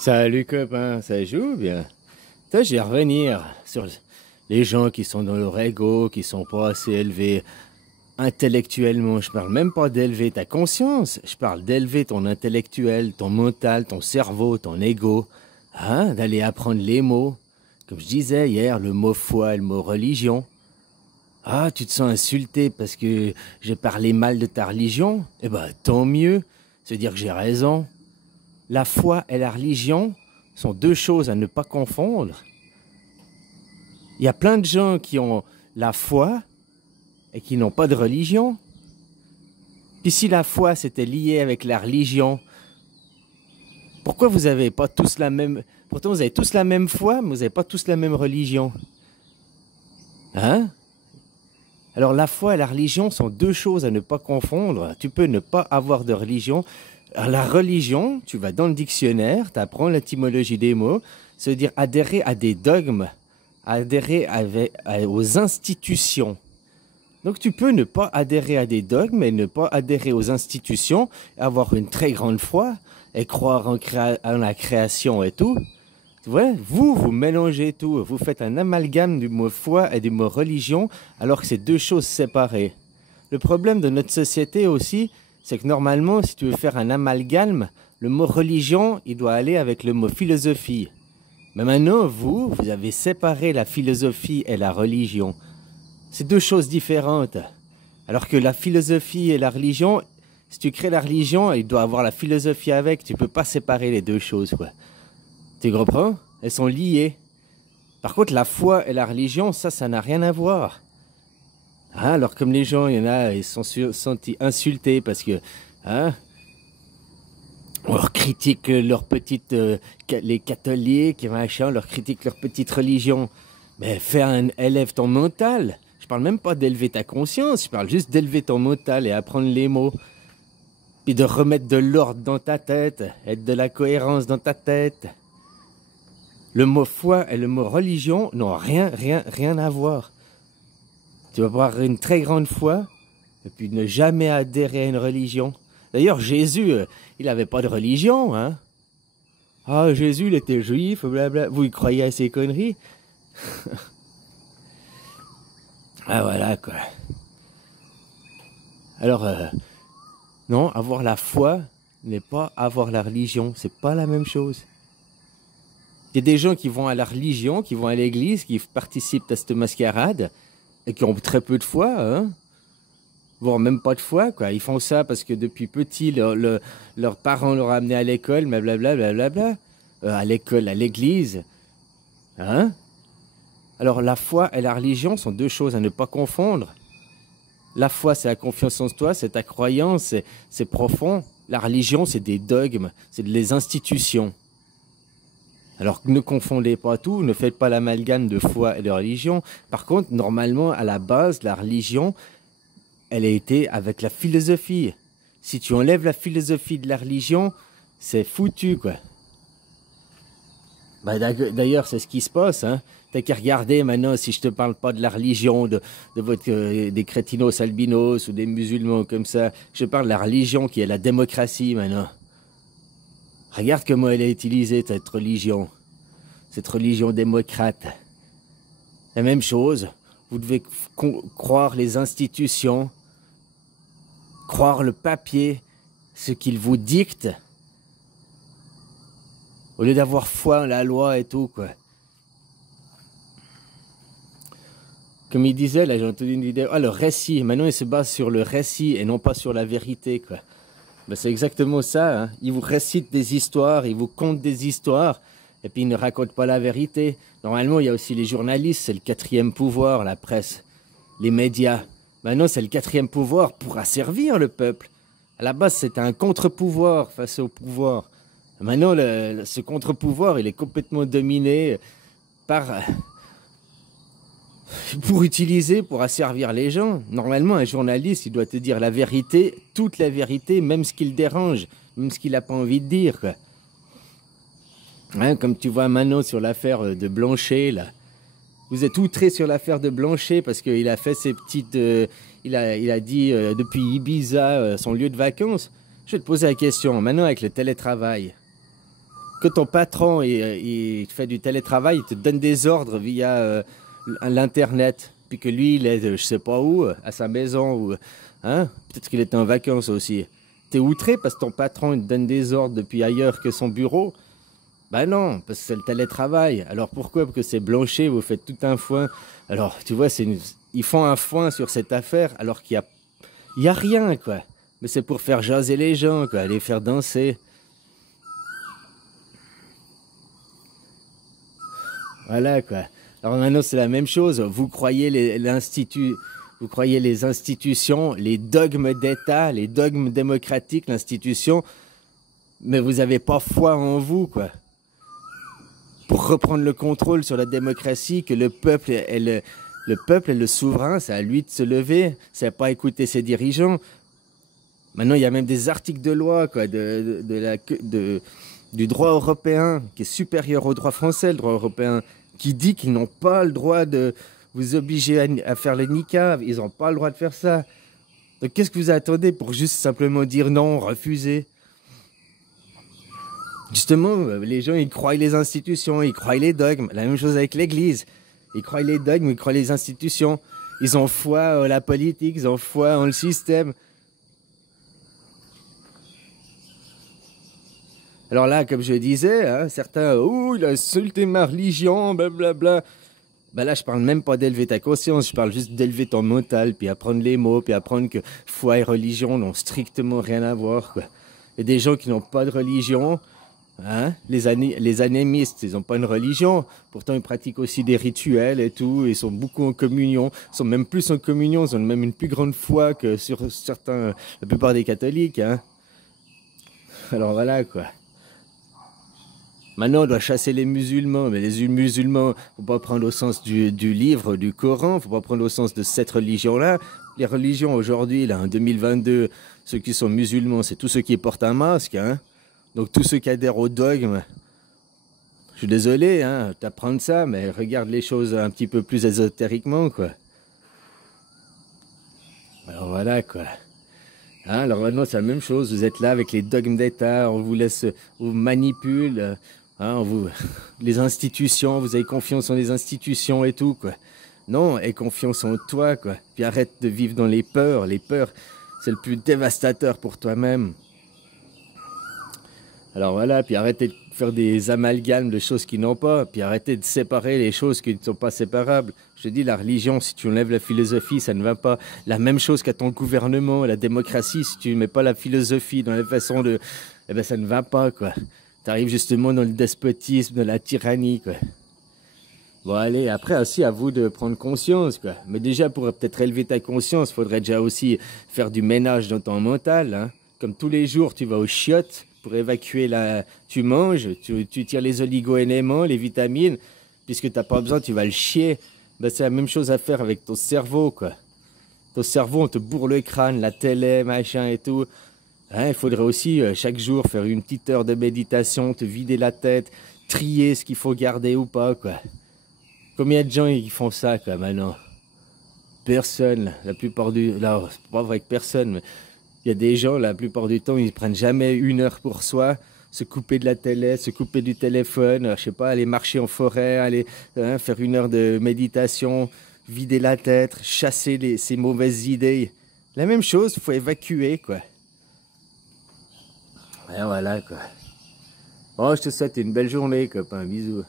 Salut copain, ça joue bien? Toi, je vais revenir sur les gens qui sont dans leur ego, qui sont pas assez élevés intellectuellement. Je parle même pas d'élever ta conscience, je parle d'élever ton intellectuel, ton mental, ton cerveau, ton ego. Hein? D'aller apprendre les mots. Comme je disais hier, le mot foi et le mot religion. Ah, tu te sens insulté parce que j'ai parlé mal de ta religion? Eh ben, tant mieux. C'est dire que j'ai raison. La foi et la religion sont deux choses à ne pas confondre. Il y a plein de gens qui ont la foi et qui n'ont pas de religion. Puis si la foi c'était lié avec la religion, pourquoi vous avez pas tous la même... Pourtant vous avez tous la même foi, mais vous n'avez pas tous la même religion. Hein? Alors la foi et la religion sont deux choses à ne pas confondre. Tu peux ne pas avoir de religion. Alors, la religion, tu vas dans le dictionnaire, tu apprends l'étymologie des mots, ça veut dire adhérer à des dogmes, adhérer aux institutions. Donc tu peux ne pas adhérer à des dogmes et ne pas adhérer aux institutions, avoir une très grande foi et croire en la création et tout. Tu vois, vous mélangez tout, vous faites un amalgame du mot foi et du mot religion alors que c'est deux choses séparées. Le problème de notre société aussi, c'est que normalement, si tu veux faire un amalgame, le mot religion, il doit aller avec le mot philosophie. Mais maintenant, vous avez séparé la philosophie et la religion. C'est deux choses différentes. Alors que la philosophie et la religion, si tu crées la religion, il doit avoir la philosophie avec. Tu peux pas séparer les deux choses, quoi. Tu comprends? Elles sont liées. Par contre, la foi et la religion, ça n'a rien à voir. Hein, alors comme les gens, il y en a, ils sont sentis insultés parce que, hein, on leur critique leur petite, les catholiques, machin, on leur critique leur petite religion. Mais élève ton mental. Je parle même pas d'élever ta conscience, je parle juste d'élever ton mental et apprendre les mots. Puis de remettre de l'ordre dans ta tête, et de la cohérence dans ta tête. Le mot foi et le mot religion n'ont rien à voir. Tu vas avoir une très grande foi et puis ne jamais adhérer à une religion. D'ailleurs, Jésus, il n'avait pas de religion, hein. Ah, Jésus, il était juif, blabla. Vous y croyez à ces conneries? Ah, voilà, quoi. Alors, non, avoir la foi n'est pas avoir la religion. C'est pas la même chose. Il y a des gens qui vont à la religion, qui vont à l'église, qui participent à cette mascarade, et qui ont très peu de foi, hein, voire même pas de foi, quoi. Ils font ça parce que depuis petit, leurs parents leur ont amené à l'école, blablabla, à l'école, à l'église, hein. Alors la foi et la religion sont deux choses à ne pas confondre. La foi, c'est la confiance en toi, c'est ta croyance, c'est profond. La religion, c'est des dogmes, c'est des institutions. Alors ne confondez pas tout, ne faites pas l'amalgame de foi et de religion. Par contre, normalement, à la base, la religion, elle a été avec la philosophie. Si tu enlèves la philosophie de la religion, c'est foutu, quoi. Bah, d'ailleurs, c'est ce qui se passe, hein. T'as qu'à regarder maintenant, si je te parle pas de la religion, des crétinos albinos ou des musulmans comme ça, je parle de la religion qui est la démocratie maintenant. Regarde comment elle est utilisée, cette religion démocrate. La même chose, vous devez croire les institutions, croire le papier, ce qu'il vous dicte, au lieu d'avoir foi en la loi et tout, quoi. Comme il disait, là j'ai entendu une vidéo, le récit, maintenant il se base sur le récit et non pas sur la vérité, quoi. Ben, c'est exactement ça, hein. Ils vous récitent des histoires, ils vous content des histoires, et puis ils ne racontent pas la vérité. Normalement, il y a aussi les journalistes, c'est le quatrième pouvoir, la presse, les médias. Maintenant, c'est le quatrième pouvoir pour asservir le peuple. À la base, c'était un contre-pouvoir face au pouvoir. Maintenant, ce contre-pouvoir, il est complètement dominé pour asservir les gens. Normalement, un journaliste, il doit te dire la vérité, toute la vérité, même ce qui le dérange, même ce qu'il n'a pas envie de dire, quoi. Hein, comme tu vois maintenant sur l'affaire de Blanchet, là. Vous êtes outrés sur l'affaire de Blanchet parce qu'il a fait ses petites... il a dit depuis Ibiza, son lieu de vacances. Je vais te poser la question, maintenant avec le télétravail. que ton patron il fait du télétravail, il te donne des ordres via l'internet, puis que lui il est je sais pas où, à sa maison ou hein, peut-être qu'il est en vacances aussi. T'es outré parce que ton patron il te donne des ordres depuis ailleurs que son bureau? Ben non, parce que c'est le télétravail. Alors pourquoi? Parce que c'est Blanchet, vous faites tout un foin. Alors tu vois, ils font un foin sur cette affaire alors il y a rien quoi. Mais c'est pour faire jaser les gens quoi, les faire danser. Voilà quoi. Alors maintenant c'est la même chose. Vous croyez les institutions, les dogmes d'État, les dogmes démocratiques, l'institution, mais vous n'avez pas foi en vous quoi. Pour reprendre le contrôle sur la démocratie, que le peuple est le souverain, c'est à lui de se lever, c'est à pas écouter ses dirigeants. Maintenant il y a même des articles de loi quoi, du droit européen qui est supérieur au droit français, le droit européen, qui dit qu'ils n'ont pas le droit de vous obliger à faire le niqab, ils n'ont pas le droit de faire ça. Donc qu'est-ce que vous attendez pour juste simplement dire non, refuser? Justement, les gens, ils croient les institutions, ils croient les dogmes. La même chose avec l'Église. Ils croient les dogmes, ils croient les institutions. Ils ont foi en la politique, ils ont foi en le système. Alors là, comme je disais, hein, certains, oh, il a insulté ma religion, blablabla. Ben là, je parle même pas d'élever ta conscience, je parle juste d'élever ton mental, puis apprendre les mots, puis apprendre que foi et religion n'ont strictement rien à voir, quoi. Il y a des gens qui n'ont pas de religion, hein, les animistes, ils n'ont pas une religion, pourtant ils pratiquent aussi des rituels et tout, ils sont beaucoup en communion, ils sont même plus en communion, ils ont même une plus grande foi que sur certains, la plupart des catholiques, hein. Alors voilà, quoi. Maintenant, on doit chasser les musulmans, mais les musulmans, faut pas prendre au sens du livre, du Coran, faut pas prendre au sens de cette religion-là. Les religions aujourd'hui, là, en 2022, ceux qui sont musulmans, c'est tous ceux qui portent un masque, hein. Donc tous ceux qui adhèrent au dogme, je suis désolé, hein, d'apprendre ça, mais regarde les choses un petit peu plus ésotériquement, quoi. Alors voilà, quoi. Hein, alors maintenant, c'est la même chose, vous êtes là avec les dogmes d'État, on vous laisse, on vous manipule, hein, les institutions, vous avez confiance en les institutions et tout, quoi. Non, aie confiance en toi, quoi. Puis arrête de vivre dans les peurs, c'est le plus dévastateur pour toi-même. Alors voilà, puis arrêtez de faire des amalgames de choses qui n'ont pas, puis arrêtez de séparer les choses qui ne sont pas séparables. Je te dis, la religion, si tu enlèves la philosophie, ça ne va pas. La même chose qu'à ton gouvernement, la démocratie, si tu ne mets pas la philosophie dans la façon de... Eh ben ça ne va pas, quoi. Tu arrives justement dans le despotisme, dans la tyrannie, quoi. Bon allez, après aussi à vous de prendre conscience, quoi. Mais déjà, pour peut-être élever ta conscience, il faudrait déjà aussi faire du ménage dans ton mental, hein. Comme tous les jours, tu vas aux chiottes pour évacuer la... Tu manges, tu tires les oligo-éléments, les vitamines, puisque tu n'as pas besoin, tu vas le chier. Ben, c'est la même chose à faire avec ton cerveau, quoi. Ton cerveau, on te bourre le crâne, la télé, machin et tout. Hein, il faudrait aussi, chaque jour, faire une petite heure de méditation, te vider la tête, trier ce qu'il faut garder ou pas, quoi. Combien de gens ils font ça, quoi, maintenant? Personne, la plupart du... Là, c'est pas vrai que personne, mais... Il y a des gens, la plupart du temps, ils prennent jamais une heure pour soi, se couper de la télé, se couper du téléphone, je sais pas, aller marcher en forêt, aller faire une heure de méditation, vider la tête, chasser ces mauvaises idées. La même chose, il faut évacuer, quoi. Et voilà, quoi. Bon, je te souhaite une belle journée, copain. Bisous.